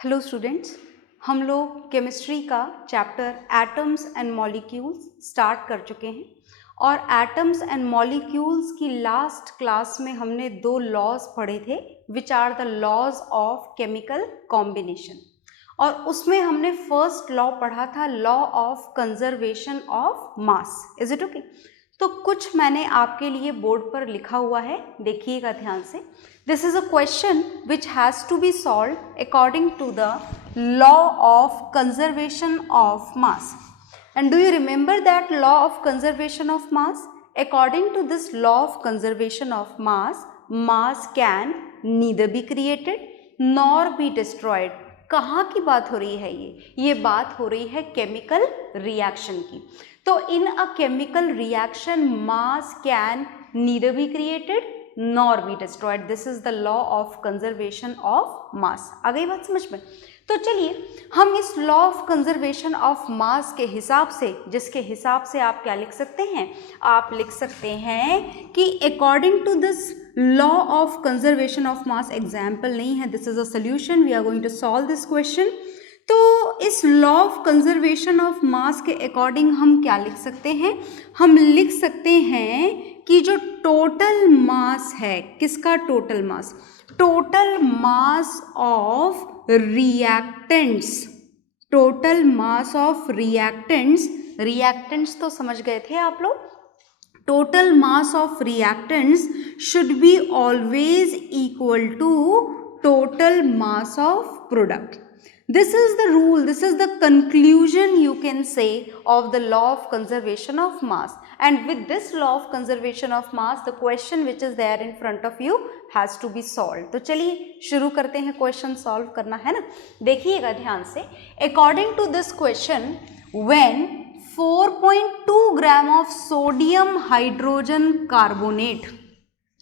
Hello students, हम लोग chemistry का chapter atoms and molecules start कर चुके हैं और एटम्स एंड मॉलिक्यूल्स की लास्ट क्लास में हमने दो लॉज पढ़े थे which are the laws of chemical combination. और उसमें हमने फर्स्ट लॉ पढ़ा था, law of conservation of mass. Is it okay? तो कुछ मैंने आपके लिए बोर्ड पर लिखा हुआ है, देखिएगा ध्यान से। This is a question which has to be solved according to the law of conservation of mass. And do you remember that law of conservation of mass? According to this law of conservation of mass, mass can neither be created nor be destroyed. कहाँ की बात हो रही है? ये बात हो रही है केमिकल रिएक्शन की। तो in a chemical reaction mass can neither be created nor be destroyed. This is the law of conservation of mass. आ गई बात समझ में? तो चलिए हम इस law of conservation of mass के हिसाब से, जिसके हिसाब से आप क्या लिख सकते हैं? आप लिख सकते हैं कि according to this law of conservation of mass, example नहीं है, this is a solution, we are going to solve this question. तो इस law of conservation of mass के अकॉर्डिंग हम क्या लिख सकते हैं? हम लिख सकते हैं कि जो टोटल मास है, किसका total mass? Total mass of reactants, total mass of reactants, reactants तो समझ गए थे आप लोग। Total mass of reactants should be always equal to total mass of product. This is the rule, this is the conclusion you can say of the law of conservation of mass. And with this law of conservation of mass, the question which is there in front of you has to be solved. तो चलिए शुरू करते हैं, question solve करना है ना। देखिएगा ध्यान से, according to this question, when 4.2 gram of sodium hydrogen carbonate,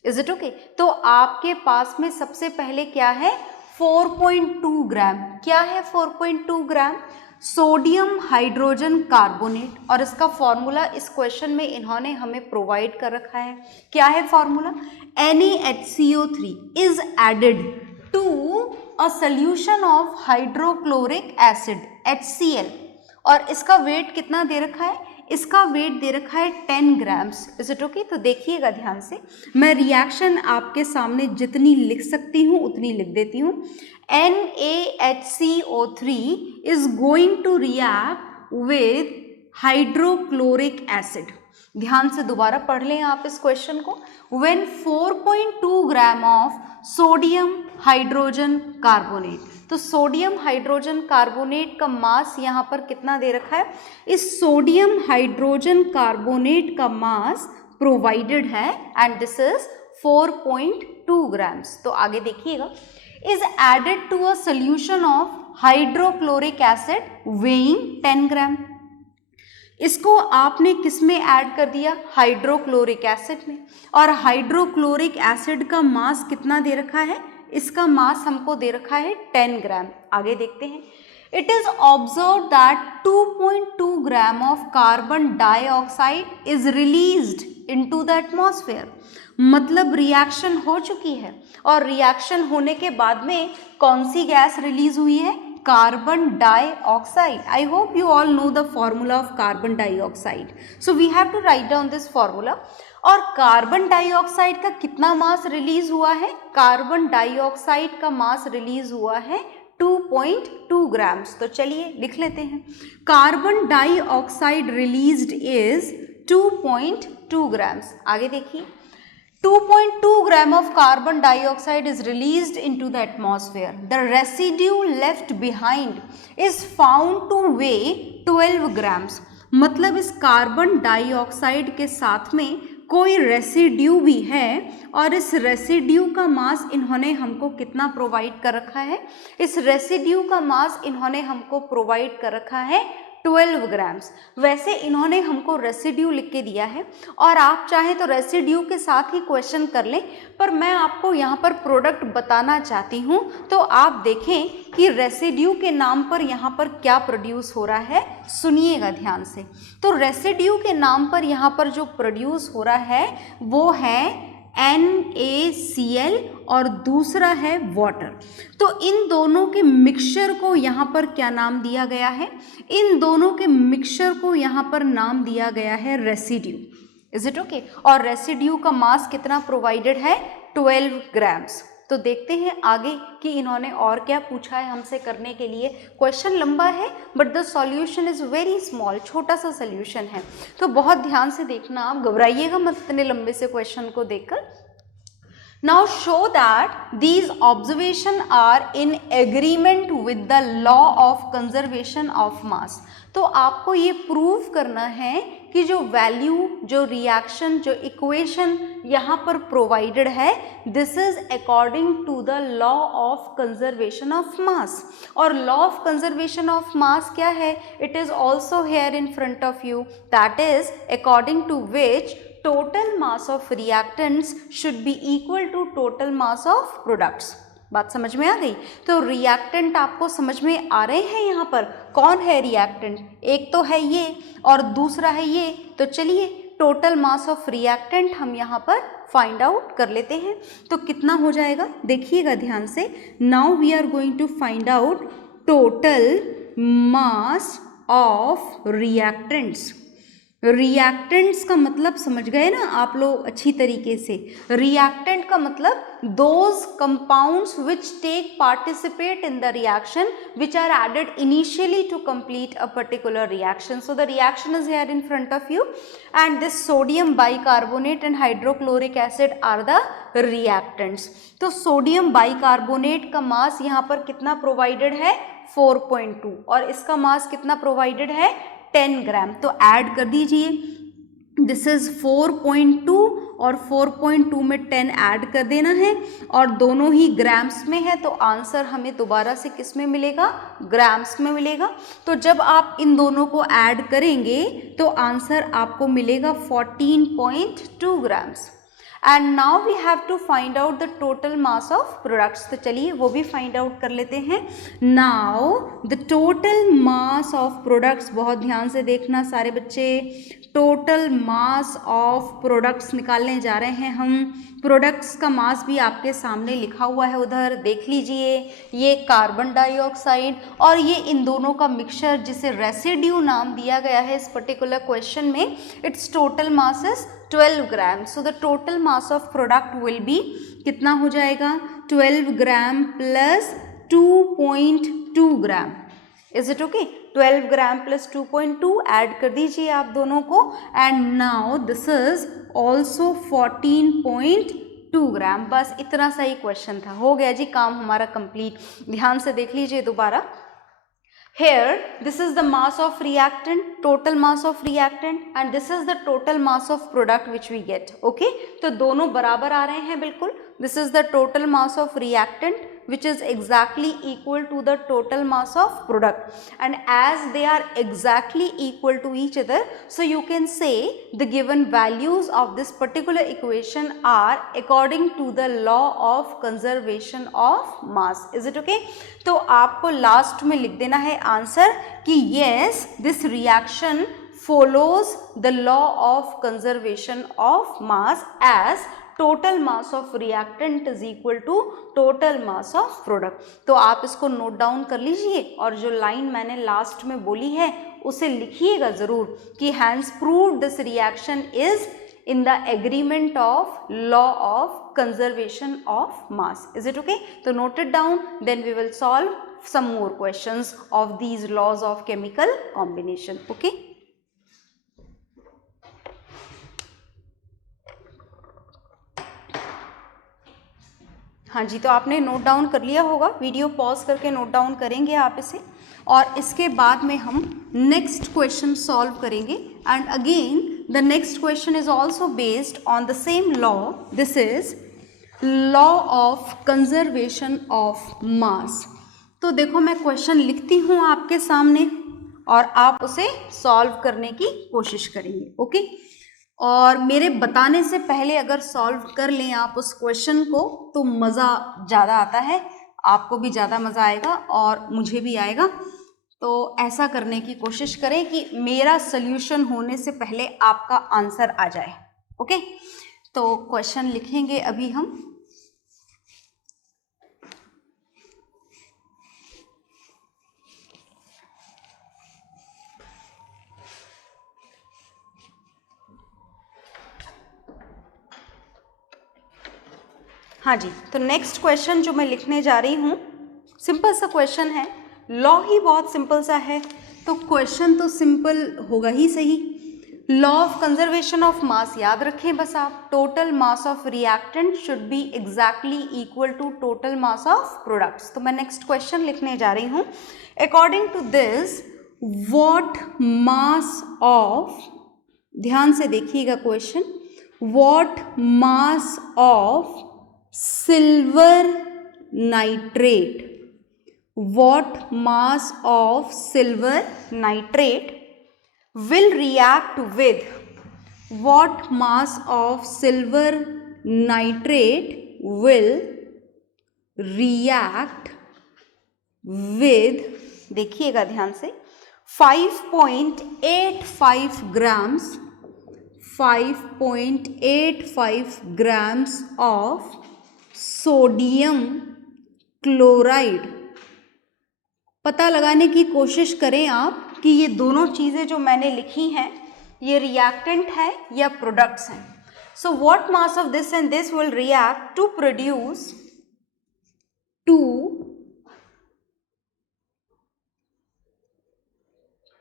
is it okay? तो आपके पास में सबसे पहले क्या है? 4.2 ग्राम। क्या है 4.2 ग्राम? Sodium hydrogen carbonate. और इसका फॉर्मूला इस क्वेश्चन में इन्होंने हमें प्रोवाइड कर रखा है। क्या है formula? NaHCO3 is added to a solution of hydrochloric acid HCl। और इसका वेट कितना दे रखा है? इसका वेट दे रखा है 10 ग्राम्स। Is it okay? तो देखिएगा ध्यान से, मैं रिएक्शन आपके सामने जितनी लिख सकती हूँ उतनी लिख देती हूँ। NaHCO3 is going to react with hydrochloric acid. ध्यान से दोबारा पढ़ लें आप इस क्वेश्चन को। When 4.2 gram of sodium hydrogen carbonate, तो सोडियम हाइड्रोजन कार्बोनेट का मास यहाँ पर कितना दे रखा है? इस सोडियम हाइड्रोजन कार्बोनेट का मास प्रोवाइडेड है एंड दिस इज 4.2 ग्राम्स। तो आगे देखिएगा, is added to a solution of hydrochloric acid weighing 10 gram. इसको आपने किस में ऐड कर दिया? हाइड्रोक्लोरिक एसिड में। और हाइड्रोक्लोरिक एसिड का मास कितना दे रखा है? इसका मास हमको दे रखा है 10 ग्राम। आगे देखते हैं, it is observe that 2.2 gram of carbon dioxide is released into the atmosphere. मतलब रिएक्शन हो चुकी है और रिएक्शन होने के बाद में कौन सी गैस रिलीज हुई है? Carbon dioxide. I hope you all know the formula of carbon dioxide. So we have to write down this formula. और कार्बन डाइऑक्साइड का कितना मास रिलीज हुआ है? कार्बन डाइऑक्साइड का मास रिलीज हुआ है 2.2 ग्राम्स। तो चलिए लिख लेते हैं, carbon dioxide released is 2.2 grams. आगे देखिए, 2.2 gram of carbon dioxide is released into the atmosphere. The residue left behind is found to weigh 12 grams. मतलब इस कार्बन डाइऑक्साइड के साथ में कोई रेसिड्यू भी है और इस रेसिड्यू का मास इन्होंने हमको कितना प्रोवाइड कर रखा है? इस रेसिड्यू का मास इन्होंने हमको प्रोवाइड कर रखा है 12 ग्राम्स। वैसे इन्होंने हमको रेसिड्यू लिख के दिया है और आप चाहें तो रेसिड्यू के साथ ही क्वेश्चन कर लें, पर मैं आपको यहाँ पर प्रोडक्ट बताना चाहती हूँ। तो आप देखें कि रेसिड्यू के नाम पर यहाँ पर क्या प्रोड्यूस हो रहा है, सुनिएगा ध्यान से। तो रेसिड्यू के नाम पर यहाँ पर जो प्रोड्यूस हो रहा है वो है NaCl और दूसरा है वाटर। तो इन दोनों के मिक्सचर को यहाँ पर क्या नाम दिया गया है? इन दोनों के मिक्सचर को यहाँ पर नाम दिया गया है रेसिड्यू। Is it okay? और रेसिड्यू का मास कितना प्रोवाइडेड है? 12 ग्राम्स। तो देखते हैं आगे कि इन्होंने और क्या पूछा है हमसे करने के लिए। क्वेश्चन लंबा है but the solution is very small, छोटा सा सॉल्यूशन है, तो बहुत ध्यान से देखना, आप घबराइएगा मत इतने लंबे से क्वेश्चन को देखकर। Now show that these observations are in agreement with the law of conservation of mass। तो आपको ये प्रूव करना है कि जो वैल्यू, जो रिएक्शन, जो इक्वेशन यहाँ पर प्रोवाइडेड है, this is according to the law of conservation of mass. और law of conservation of mass क्या है? It is also here in front of you, that is according to which total mass of reactants should be equal to total mass of products। बात समझ में आ गई? तो reactant आपको समझ में आ रहे हैं यहाँ पर? कौन है रिएक्टेंट? एक तो है ये और दूसरा है ये। तो चलिए टोटल मास ऑफ रिएक्टेंट हम यहाँ पर फाइंड आउट कर लेते हैं। तो कितना हो जाएगा देखिएगा ध्यान से। Now we are going to find out total mass of reactants. Reactants का मतलब समझ गए ना आप लोग अच्छी तरीके से? रिएक्टेंट का मतलब those compounds which take participate in the reaction which are added initially to complete a particular reaction. So the reaction is here in front of you and this sodium bicarbonate and hydrochloric acid are the reactants. तो sodium bicarbonate का mass यहाँ पर कितना provided है? 4.2 और इसका मास कितना provided है? 10 ग्राम। तो ऐड कर दीजिए, दिस इज 4.2 और 4.2 में 10 ऐड कर देना है और दोनों ही ग्राम्स में है, तो आंसर हमें दोबारा से किस में मिलेगा? ग्राम्स में मिलेगा। तो जब आप इन दोनों को ऐड करेंगे तो आंसर आपको मिलेगा 14.2 grams. And now we have to find out the total mass of products. तो चलिए वो भी फाइंड आउट कर लेते हैं। Now the total mass of products, बहुत ध्यान से देखना सारे बच्चे, टोटल मास ऑफ प्रोडक्ट्स निकालने जा रहे हैं हम। प्रोडक्ट्स का मास भी आपके सामने लिखा हुआ है, उधर देख लीजिए। ये कार्बन डाइऑक्साइड और ये इन दोनों का मिक्सचर जिसे रेसिड्यू नाम दिया गया है इस पर्टिकुलर क्वेश्चन में, it's total mass is 12 gram. So the total mass of product will be कितना हो जाएगा? 12 gram plus 2.2 gram. Is it okay? 12 gram plus 2.2 add कर दीजिए आप दोनों को and now this is also 14.2 ग्राम। बस इतना सा ही क्वेश्चन था, हो गया जी काम हमारा कंप्लीट। ध्यान से देख लीजिए दोबारा। Here this is the mass of reactant, total mass of reactant, and this is the total mass of product which we get. Okay, तो दोनों बराबर आ रहे हैं बिल्कुल। This is the total mass of reactant which is exactly equal to the total mass of product, and as they are exactly equal to each other, so you can say the given values of this particular equation are according to the law of conservation of mass. Is it okay? तो आपको last में लिख देना है answer कि yes, this reaction follows the law of conservation of mass as total mass of reactant is equal to total mass of product। तो आप इसको नोट डाउन कर लीजिए और जो लाइन मैंने लास्ट में बोली है उसे लिखिएगा ज़रूर कि hence proved this reaction is in the agreement of law of conservation of mass। Is it okay? So note it down, then we will solve some more questions of these laws of chemical combination। Okay? हाँ जी, तो आपने note down कर लिया होगा, video pause करके note down करेंगे आप इसे और इसके बाद में हम नेक्स्ट क्वेश्चन सॉल्व करेंगे। And again the next question is also based on the same law. This is law of conservation of मास। तो देखो मैं क्वेश्चन लिखती हूँ आपके सामने और आप उसे सॉल्व करने की कोशिश करेंगे। ओके, और मेरे बताने से पहले अगर सॉल्व कर लें आप उस क्वेश्चन को तो मज़ा ज़्यादा आता है, आपको भी ज़्यादा मज़ा आएगा और मुझे भी आएगा। तो ऐसा करने की कोशिश करें कि मेरा सल्यूशन होने से पहले आपका आंसर आ जाए। ओके, तो क्वेश्चन लिखेंगे अभी हम। हाँ जी, तो नेक्स्ट क्वेश्चन जो मैं लिखने जा रही हूँ सिंपल सा क्वेश्चन है, लॉ ही बहुत सिंपल सा है तो क्वेश्चन तो सिंपल होगा ही सही। Law of conservation of mass याद रखें बस आप, total mass of reactant should be exactly equal to total mass of products. तो मैं नेक्स्ट क्वेश्चन लिखने जा रही हूँ, according to this what mass of, ध्यान से देखिएगा question, what mass of silver nitrate, what mass of silver nitrate will react with, what mass of silver nitrate will react with, देखिएगा ध्यान से, 5.85 grams 5.85 grams of sodium chloride. पता लगाने की कोशिश करें आप कि ये दोनों चीज़ें जो मैंने लिखी हैं ये रिएक्टेंट है या प्रोडक्ट्स हैं। So what mass of this and this will react to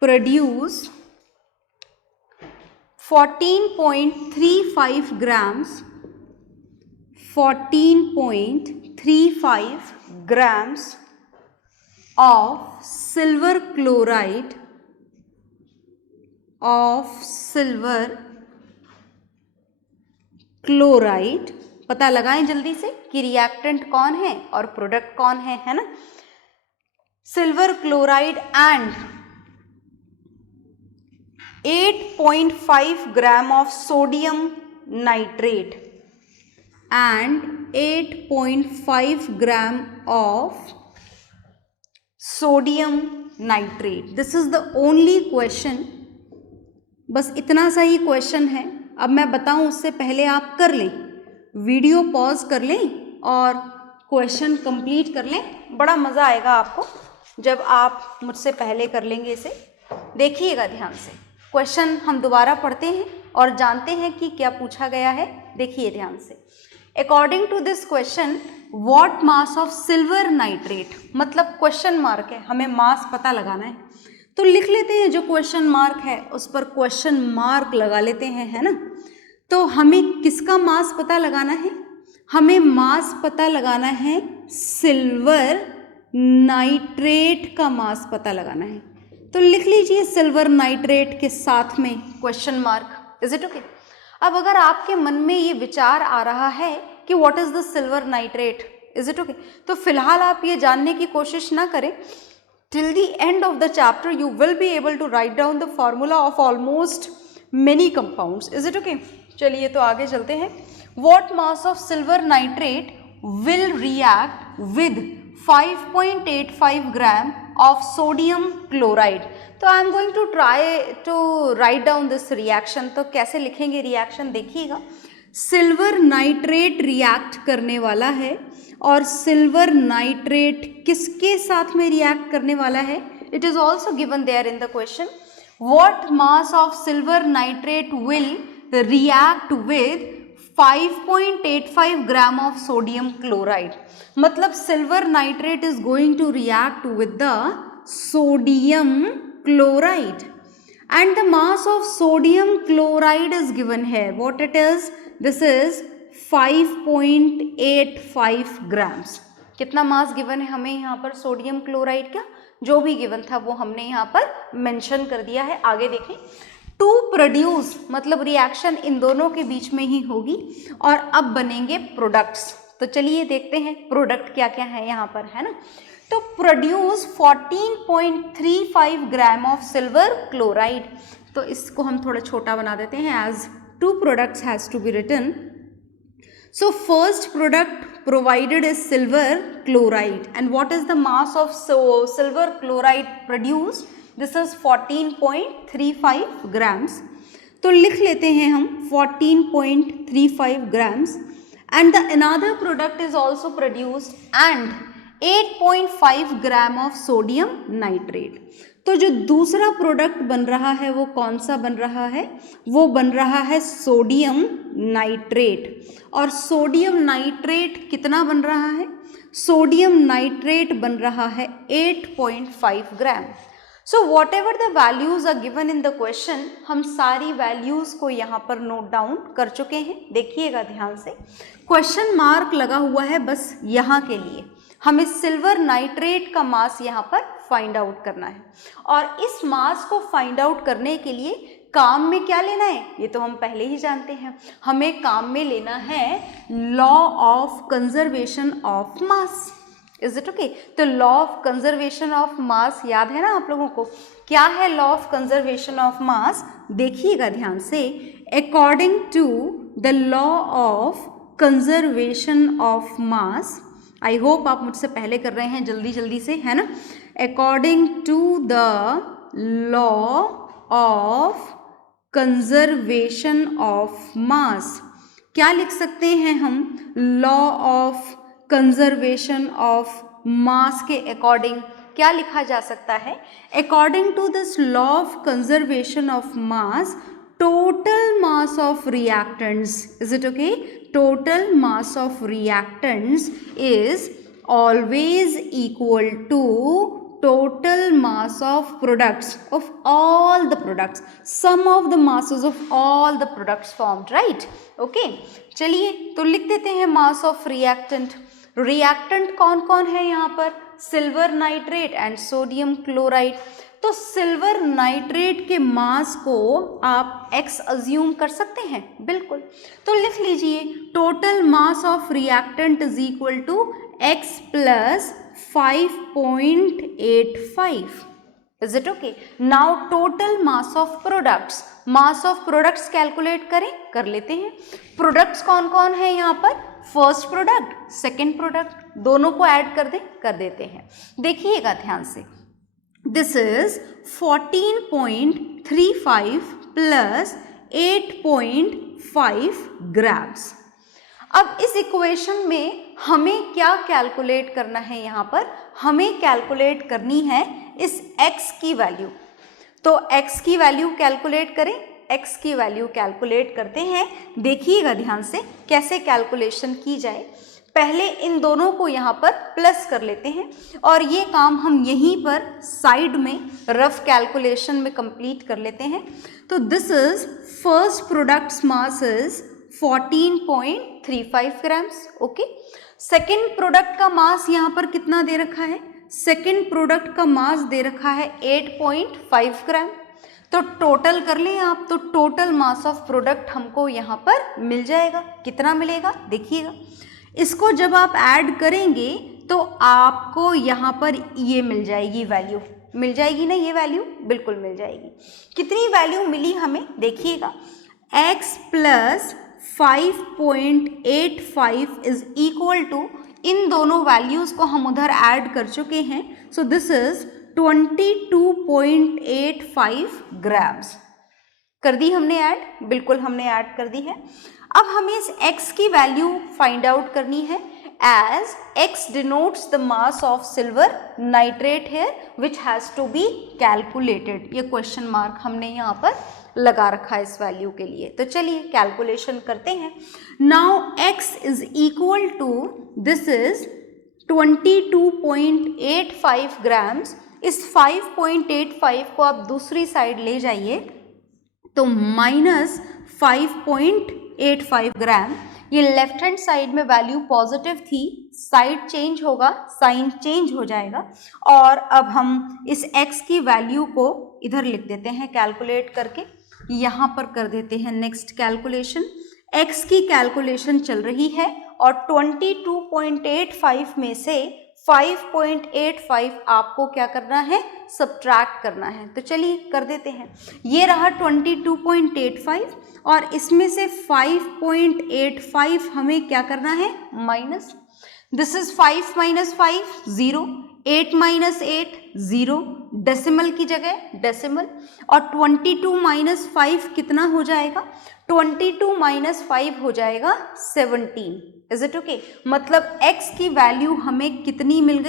produce 14.35 grams 14.35 grams of silver chloride पता लगाएं जल्दी से कि रिएक्टेंट कौन है और प्रोडक्ट कौन है ना। Silver chloride and 8.5 gram of sodium nitrate and 8.5 gram of sodium nitrate. This is the only question. बस इतना सा ही क्वेश्चन है। अब मैं बताऊं उससे पहले आप कर लें, वीडियो पॉज कर लें और क्वेश्चन कंप्लीट कर लें। बड़ा मज़ा आएगा आपको जब आप मुझसे पहले कर लेंगे इसे। देखिएगा ध्यान से, क्वेश्चन हम दोबारा पढ़ते हैं और जानते हैं कि क्या पूछा गया है। देखिए ध्यान से, according to this question what mass of silver nitrate, मतलब क्वेश्चन मार्क है, हमें मास पता लगाना है तो लिख लेते हैं जो क्वेश्चन मार्क है उस पर क्वेश्चन मार्क लगा लेते हैं, है ना। तो हमें किसका मास पता लगाना है, हमें मास पता लगाना है सिल्वर नाइट्रेट का मास पता लगाना है। तो लिख लीजिए सिल्वर नाइट्रेट के साथ में question mark. Is it okay? अब अगर आपके मन में ये विचार आ रहा है कि what is the silver nitrate, is it okay, तो फिलहाल आप ये जानने की कोशिश ना करें। Till the end of the chapter you will be able to write down the formula of almost many compounds. Is it okay? चलिए तो आगे चलते हैं। What mass of silver nitrate will react with 5.85 gram of sodium chloride। तो I am going to try to write down this reaction. तो कैसे लिखेंगे reaction, देखिएगा। सिल्वर नाइट्रेट रिएक्ट करने वाला है और सिल्वर नाइट्रेट किसके साथ में रिएक्ट करने वाला है, it is also given there in the question. What mass of silver nitrate will react with 5.85 gram of sodium chloride, मतलब silver nitrate is going to react with the sodium chloride and the mass of sodium chloride is given here. What it is? This is 5.85 grams. कितना mass given है हमें यहाँ पर sodium chloride का, जो भी given था वो हमने यहाँ पर मेंशन कर दिया है। आगे देखें, टू प्रोड्यूस मतलब रिएक्शन इन दोनों के बीच में ही होगी और अब बनेंगे प्रोडक्ट्स। तो चलिए देखते हैं प्रोडक्ट क्या क्या है यहाँ पर, है ना। तो produce 14.35 gram of silver chloride. तो इसको हम थोड़ा छोटा बना देते हैं, as two products has to be written. So first product provided is silver chloride, and what is the mass of silver chloride produced? This is 14.35 grams. तो लिख लेते हैं हम 14.35 grams and the another product is also produced and 8.5 gram of sodium nitrate। तो जो दूसरा product बन रहा है वो कौन सा बन रहा है, वो बन रहा है सोडियम नाइट्रेट। और सोडियम नाइट्रेट कितना बन रहा है, सोडियम नाइट्रेट बन रहा है 8.5 gram. So whatever the values are given in the question, हम सारी वैल्यूज को यहाँ पर नोट डाउन कर चुके हैं। देखिएगा ध्यान से, क्वेश्चन मार्क लगा हुआ है बस यहाँ के लिए, हमें सिल्वर नाइट्रेट का मास यहाँ पर फाइंड आउट करना है। और इस मास को फाइंड आउट करने के लिए काम में क्या लेना है, ये तो हम पहले ही जानते हैं, हमें काम में लेना है law of conservation of mass. Is it okay? तो law of conservation of mass याद है ना आप लोगों को? क्या है law of conservation of mass, देखिएगा ध्यान से। According to the law of conservation of mass, I hope आप मुझसे पहले कर रहे हैं जल्दी जल्दी से, है ना। According to the law of conservation of mass, क्या लिख सकते हैं हम, law of conservation of mass के अकॉर्डिंग क्या लिखा जा सकता है, according to this law of conservation of mass, total mass of reactants, is it okay? Total mass of reactants is always equal to total mass of products of all the products, sum of the masses of all the products formed, right? Okay, चलिए तो लिख देते हैं mass of reactant। reactant कौन कौन है यहाँ पर, silver nitrate and sodium chloride. तो सिल्वर नाइट्रेट के मास को आप x अज्यूम कर सकते हैं, बिल्कुल। तो लिख लीजिए total mass of reactant is equal to x plus 5.85। Is it okay? Now total mass of products, mass of products calculate करें, कर लेते हैं। प्रोडक्ट्स कौन कौन है यहाँ पर, फर्स्ट प्रोडक्ट सेकेंड प्रोडक्ट, दोनों को ऐड कर दें, कर देते हैं। देखिएगा ध्यान से, this is 14.35 plus 8.5 grams। अब इस इक्वेशन में हमें क्या कैलकुलेट करना है, यहाँ पर हमें कैलकुलेट करनी है इस x की वैल्यू। तो x की वैल्यू कैलकुलेट करें, x की वैल्यू कैलकुलेट करते हैं। देखिएगा ध्यान से कैसे कैलकुलेशन की जाए। पहले इन दोनों को यहाँ पर प्लस कर लेते हैं और ये काम हम यहीं पर साइड में रफ कैलकुलेशन में कंप्लीट कर लेते हैं। तो this is first products mass is 14.35 grams, okay. Second product का मास यहाँ पर कितना दे रखा है, सेकेंड प्रोडक्ट का मास दे रखा है 8.5 ग्राम। तो टोटल कर लें आप, तो टोटल मास ऑफ प्रोडक्ट हमको यहाँ पर मिल जाएगा। कितना मिलेगा देखिएगा, इसको जब आप ऐड करेंगे तो आपको यहाँ पर ये मिल जाएगी वैल्यू, मिल जाएगी ना ये वैल्यू, बिल्कुल मिल जाएगी। कितनी वैल्यू मिली हमें देखिएगा, x plus 5.85 is equal to, इन दोनों वैल्यूज को हम उधर ऐड कर चुके हैं। So this is 22.85 grams. कर दी हमने ऐड, बिल्कुल हमने ऐड कर दी है। अब हमें इस x की वैल्यू फाइंड आउट करनी है, as x denotes the mass of silver nitrate here which has to be calculated। ये क्वेश्चन मार्क हमने यहाँ पर लगा रखा है इस वैल्यू के लिए। तो चलिए कैलकुलेशन करते हैं। Now x is equal to, this is 22.85 grams. इस 5.85 को आप दूसरी साइड ले जाइए तो माइनस 5.85 ग्राम। ये लेफ्ट हैंड साइड में वैल्यू पॉजिटिव थी, साइड चेंज होगा, साइन चेंज हो जाएगा। और अब हम इस x की वैल्यू को इधर लिख देते हैं कैलकुलेट करके, यहाँ पर कर देते हैं नेक्स्ट कैलकुलेशन। x की कैलकुलेशन चल रही है और 22.85 में से 5.85 आपको क्या करना है, सब्ट्रैक्ट करना है। तो चलिए कर देते हैं। ये रहा 22.85 और इसमें से 5.85 हमें क्या करना है, minus. This is 5 minus 5 0, 8 minus 8 0, decimal की जगह डेसिमल, और 22 माइनस 5 कितना हो जाएगा, 22 माइनस 5 हो जाएगा 17। Is it okay? मतलब x की वैल्यू हमें कितनी मिल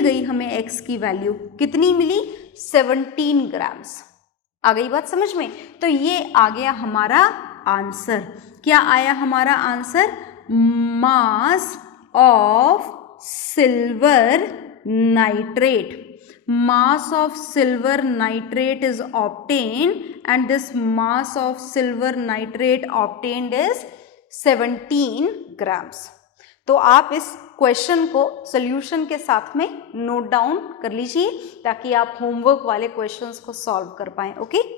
गई हमें x की वैल्यू कितनी मिली, 17 ग्राम्स। आ गई बात समझ में? तो ये आ गया हमारा आंसर। क्या आया हमारा answer? Mass of silver nitrate. Mass of silver nitrate is obtained, and this mass of silver nitrate obtained is 17 grams. तो आप इस क्वेश्चन को सॉल्यूशन के साथ में नोट डाउन कर लीजिए ताकि आप होमवर्क वाले क्वेश्चंस को सॉल्व कर पाएं. ओके?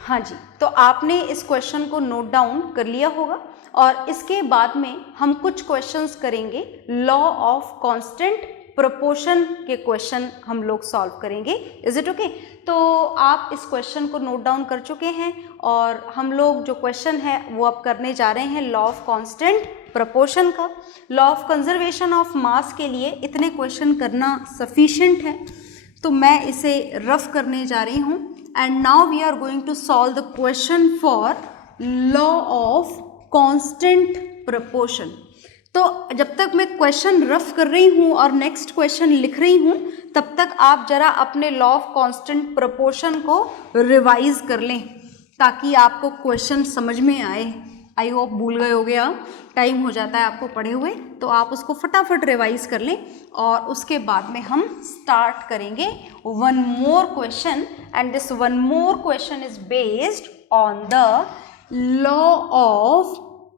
हाँ जी, तो आपने इस क्वेश्चन को नोट डाउन कर लिया होगा और इसके बाद में हम कुछ क्वेश्चंस करेंगे. लॉ ऑफ कांस्टेंट प्रोपोर्शन के क्वेश्चन हम लोग सॉल्व करेंगे. Is it okay? तो आप इस क्वेश्चन को नोट डाउन कर चुके हैं और हम लोग जो क्वेश्चन है वो अब करने जा रहे हैं लॉ ऑफ कांस्टेंट प्रोपोर्शन का. Law of conservation of mass के लिए इतने क्वेश्चन करना सफिशिएंट है, तो मैं इसे रफ करने जा रही हूँ. And now we are going to solve the question for law of constant proportion. तो जब तक मैं क्वेश्चन रफ कर रही हूँ और नेक्स्ट क्वेश्चन लिख रही हूँ तब तक आप जरा अपने लॉ ऑफ कांस्टेंट प्रोपोर्शन को रिवाइज कर लें ताकि आपको क्वेश्चन समझ में आए. आई होप भूल गए होगे आप, टाइम हो जाता है आपको पढ़े हुए, तो आप उसको फटाफट रिवाइज कर लें और उसके बाद में हम स्टार्ट करेंगे one more question. And this one more question is based on the law of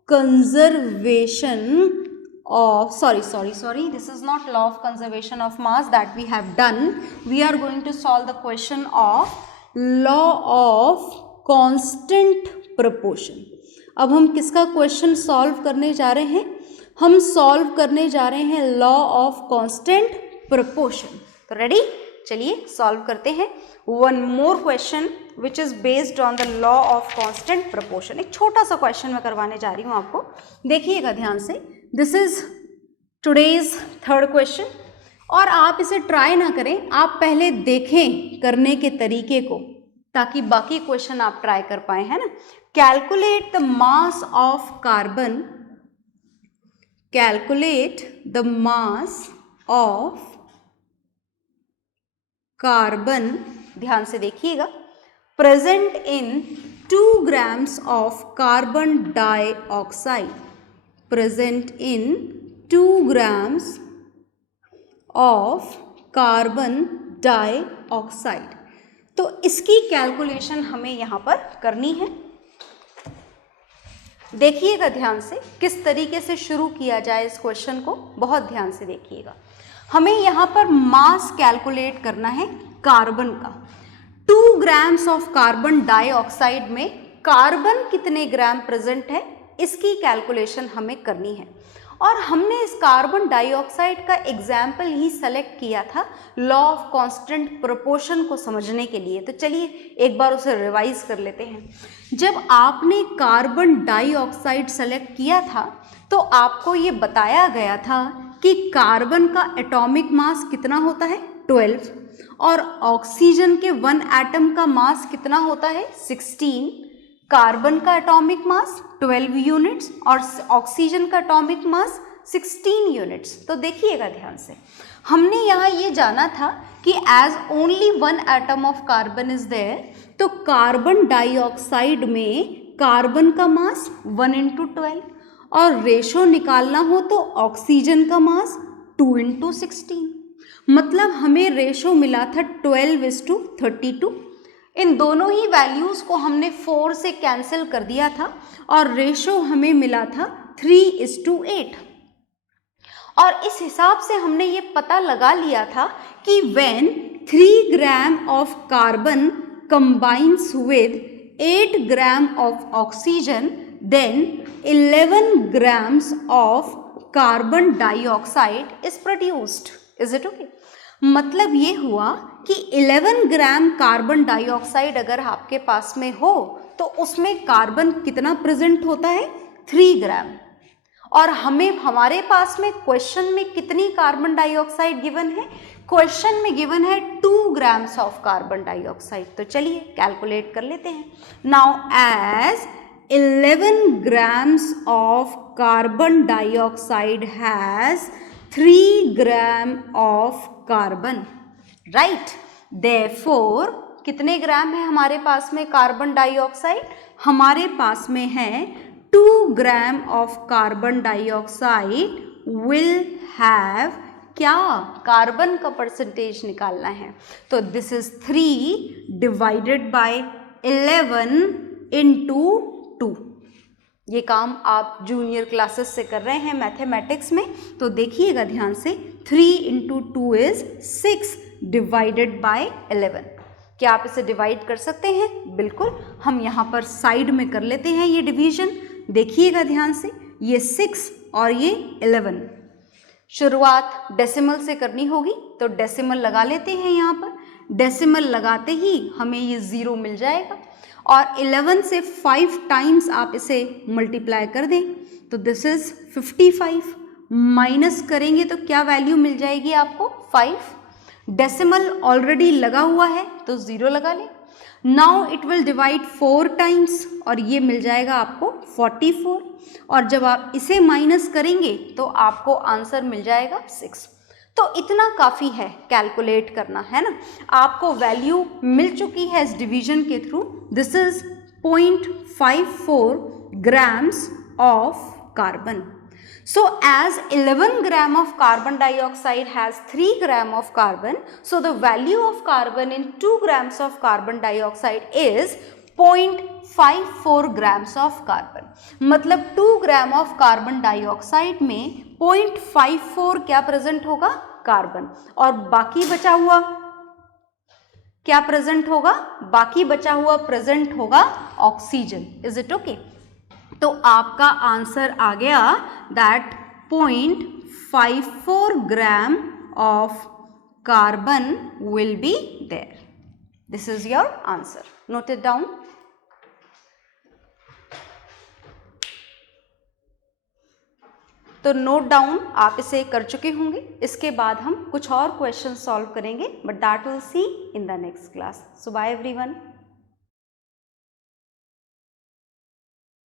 conservation of sorry, this is not law of conservation of mass that we have done. We are going to solve the question of law of constant proportion. अब हम किसका question solve करने जा रहे हैं? हम solve करने जा रहे हैं लॉ ऑफ कांस्टेंट प्रोपोर्शन. तो रेडी? चलिए सॉल्व करते हैं one more question which is based on the law of constant proportion. एक छोटा सा क्वेश्चन मैं करवाने जा रही हूँ आपको, देखिएगा ध्यान से. This is today's third question और आप इसे ट्राई ना करें, आप पहले देखें करने के तरीके को ताकि बाकी क्वेश्चन आप ट्राई कर पाए, है ना. Calculate the mass of carbon, calculate the mass of carbon, ध्यान से देखिएगा, present in 2 grams of carbon dioxide, present in 2 grams of carbon dioxide. तो इसकी कैलकुलेशन हमें यहाँ पर करनी है. देखिएगा ध्यान से किस तरीके से शुरू किया जाए इस क्वेश्चन को, बहुत ध्यान से देखिएगा. हमें यहाँ पर मास कैलकुलेट करना है कार्बन का. 2 grams ऑफ कार्बन डाइऑक्साइड में कार्बन कितने ग्राम प्रेजेंट है इसकी कैलकुलेशन हमें करनी है. और हमने इस कार्बन डाइऑक्साइड का एग्जाम्पल ही सेलेक्ट किया था लॉ ऑफ कांस्टेंट प्रोपोर्शन को समझने के लिए. तो चलिए एक बार उसे रिवाइज कर लेते हैं. जब आपने कार्बन डाइऑक्साइड सेलेक्ट किया था तो आपको ये बताया गया था कि कार्बन का एटॉमिक मास कितना होता है 12 और ऑक्सीजन के 1 एटम का मास कितना होता है 16. कार्बन का एटॉमिक मास 12 यूनिट्स और ऑक्सीजन का एटॉमिक मास 16 यूनिट्स. तो देखिएगा ध्यान से, हमने यहाँ ये जाना था कि as only 1 atom of carbon is there, तो कार्बन डाइऑक्साइड में कार्बन का मास 1 × 12 और रेशो निकालना हो तो ऑक्सीजन का मास 2 × 16. मतलब हमें रेशो मिला था 12:32. इन दोनों ही वैल्यूज़ को हमने 4 से कैंसिल कर दिया था और रेशो हमें मिला था 3:8. और इस हिसाब से हमने ये पता लगा लिया था कि when 3 gram of carbon combines with 8 gram of oxygen then 11 grams of carbon dioxide is produced. Is it okay? मतलब ये हुआ कि 11 ग्राम कार्बन डाइऑक्साइड अगर आपके पास में हो तो उसमें कार्बन कितना प्रेजेंट होता है, 3 ग्राम। और हमें हमारे पास में क्वेश्चन में कितनी कार्बन डाइऑक्साइड गिवन है, क्वेश्चन में गिवन है 2 ग्राम्स ऑफ कार्बन डाइऑक्साइड। तो चलिए कैलकुलेट कर लेते हैं। Now as 11 grams of carbon dioxide has 3 gram of carbon, right? Therefore कितने ग्राम है हमारे पास में कार्बन डाइऑक्साइड, हमारे पास में है 2 ग्राम of carbon dioxide will have क्या, कार्बन का परसेंटेज निकालना है। तो this is 3 divided by 11 into 2। ये काम आप जूनियर क्लासेस से कर रहे हैं मैथमेटिक्स में, तो देखिएगा ध्यान से। 3 इंटू 2 इज 6 डिवाइडेड बाय 11। क्या आप इसे डिवाइड कर सकते हैं? बिल्कुल, हम यहाँ पर साइड में कर लेते हैं ये डिवीजन। देखिएगा ध्यान से, ये 6 और ये 11। शुरुआत डेसिमल से करनी होगी, तो डेसिमल लगा लेते हैं यहाँ पर। डेसिमल लगाते ही हमें ये 0 मिल जाएगा, और 11 से 5 टाइम्स आप इसे मल्टीप्लाई कर दें तो दिस इज 55। माइनस करेंगे तो क्या वैल्यू मिल जाएगी आपको, 5। डेसिमल ऑलरेडी लगा हुआ है तो 0 लगा लें। Now it will divide 4 times और ये मिल जाएगा आपको 44, और जब आप इसे माइनस करेंगे तो आपको आंसर मिल जाएगा 6। तो इतना काफ़ी है कैलकुलेट करना, है ना। आपको वैल्यू मिल चुकी है इस डिवीजन के through. This is 0.54 grams of carbon. So as 11 gram of carbon dioxide has 3 gram of carbon, so the value of carbon in 2 grams of carbon dioxide is 0.54 grams of carbon. मतलब 2 ग्राम of carbon dioxide में 0.54 क्या present होगा, carbon, और बाकी बचा हुआ क्या present होगा, बाकी बचा हुआ प्रेजेंट होगा ऑक्सीजन। Is it okay? तो आपका आंसर आ गया that 0.54 gram of carbon will be there. This is your answer. Note it down. तो नोट डाउन आप इसे कर चुके होंगे। इसके बाद हम कुछ और क्वेश्चन सॉल्व करेंगे, but that will see in the next class. So bye everyone.